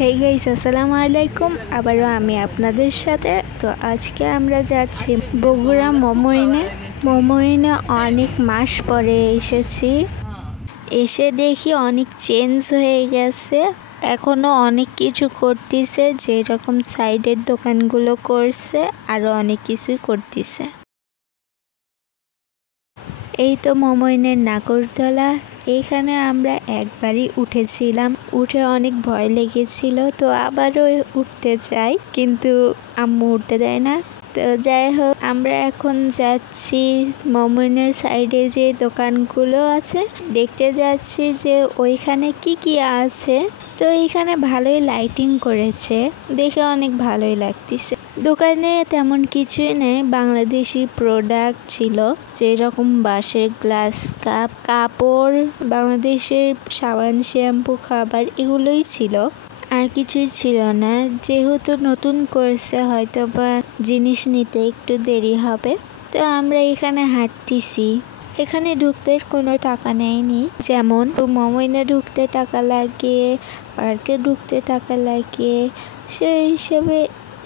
Hey guys, আসসালামু আলাইকুম। আবারও আমি আপনাদের সাথে। তো আজকে আমরা যাচ্ছি বগুড়া মোমোইনে অনেক মাস পরে এসেছি। এসে দেখি অনেক চেঞ্জ হয়ে গেছে। এখনো অনেক কিছু করতেছে, যেরকম সাইডের দোকানগুলো করছে, আরো অনেক কিছুই করতেছে। এই তো মোমোইনের নাগরদোলা। এইখানে আমরা একবারই উঠেছিলাম, উঠে অনেক ভয় লেগেছিল। তো আবারও উঠতে চাই, কিন্তু আম্মু উঠতে দেয় না। তো যাই হোক, আমরা এখন যাচ্ছি মোমোইনের সাইডে যে দোকানগুলো আছে দেখতে যাচ্ছি যে ওইখানে কি কি আছে। তো এইখানে ভালোই লাইটিং করেছে, দেখে অনেক ভালোই লাগতেছে। দোকানে তেমন কিছুই নেই, বাংলাদেশি প্রোডাক্ট ছিল, যেরকম বাঁশের গ্লাস কাপ, কাপড়, বাংলাদেশের সাবান, শ্যাম্পু, খাবার, এগুলোই ছিল। আর কিছুই ছিল না। যেহেতু নতুন করছে, হয়তো বা জিনিস নিতে একটু দেরি হবে। তো আমরা এখানে হাঁটতেছি। এখানে ঢুকতে কোনো টাকা নেয়নি, যেমন মোমোইনে ঢুকতে টাকা লাগে, পার্কে ঢুকতে টাকা লাগে। সেই হিসেবে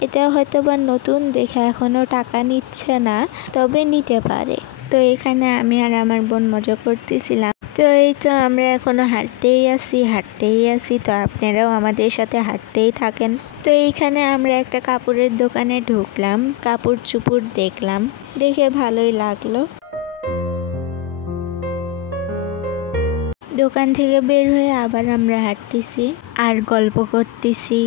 এটা হয়তো বা নতুন দেখে এখনো টাকা নিচ্ছে না, তবে নিতে পারে। তো এখানে আমি আর আমার বোন মজা করতেছিলাম। তো এই তো আমরা এখনো হাঁটতেই আছি। তো আপনারাও আমাদের সাথে হাঁটতেই থাকেন। তো এইখানে আমরা একটা কাপড়ের দোকানে ঢুকলাম, কাপড় চুপড় দেখলাম, দেখে ভালোই লাগলো। দোকান থেকে বের হয়ে আবার আমরা হাঁটতেছি আর গল্প করতেছি।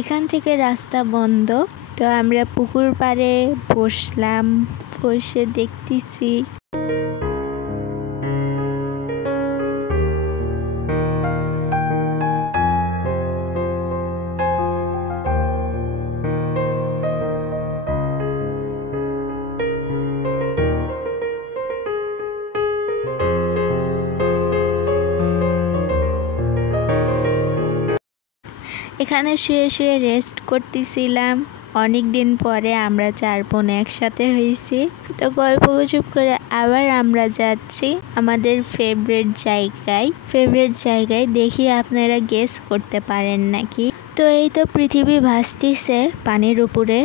এখান থেকে রাস্তা বন্ধ। তো আমরা পুকুর পাড়ে বসলাম, বসে দেখতেছি। এখানে শুয়ে শুয়ে রেস্ট করতেছিলাম। অনেক দিন পরে আমরা 4 বোন একসাথে হয়েছি। তো গল্প গুজব করে আবার আমরা যাচ্ছি আমাদের ফেভারিট জায়গায়। দেখি আপনারা গেস করতে পারেন নাকি। তো এই তো পৃথিবী ভাসতিছে পানির উপরে।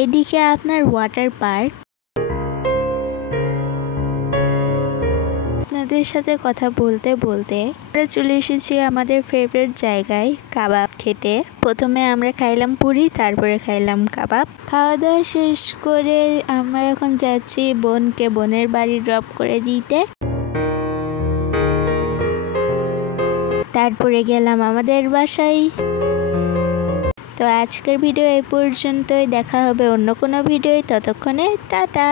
এইদিকে আপনার ওয়াটার পার্ক। আপনাদের সাথে কথা বলতে বলতে আমরা চলে এসেছি আমাদের ফেভারিট জায়গায় কাবাব খেতে। প্রথমে আমরা খাইলাম পুরি, তারপরে খাইলাম কাবাব। খাওয়া দাওয়া শেষ করে আমরা এখন যাচ্ছি বোনকে বোনের বাড়ি ড্রপ করে দিতে। তারপরে গেলাম আমাদের বাসায়। তো আজকের ভিডিও এই পর্যন্তই। দেখা হবে অন্য কোনো ভিডিও। ততক্ষণে টাটা।